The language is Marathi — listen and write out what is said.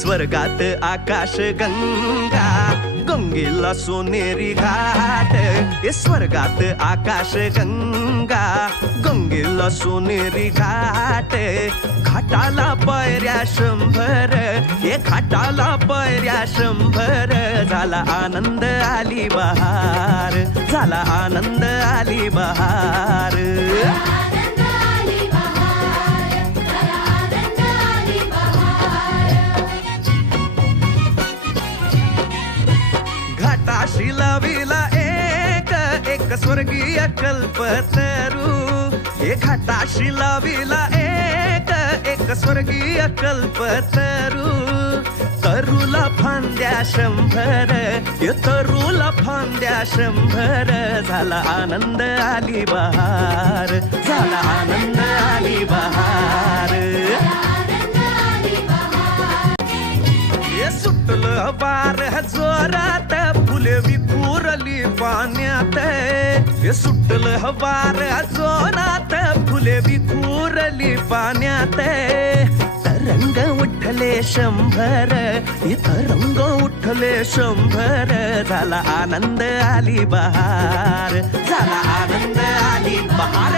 स्वर्गात आकाश गंगा, गंगेला सोनेरी घाट. स्वर्गात आकाश गंगा, गंगेला सोनेरी घाट. घाटाला पायऱ्या 100, घाटाला पायऱ्या 100. झाला आनंद आली बहार, झाला आनंद आली बहार. घाटाशी लाविला एक स्वर्गीय कल्पतरू. घाटाशी लाविला एक स्वर्गीय कल्पतरू. तरूला फांद्या 100, तरूला फांद्या 100. झाला आनंद आली बहार, झाला आनंद आली बहार. सुटलं वार जोरात, फुले विखुरली पाण्यात. सुटलं वार जोरात, फुले विखुरली पाण्यात. तरंग उठले 100, तरंग उठले 100. झाला आनंद आली बहार, झाला आनंद आली बहार.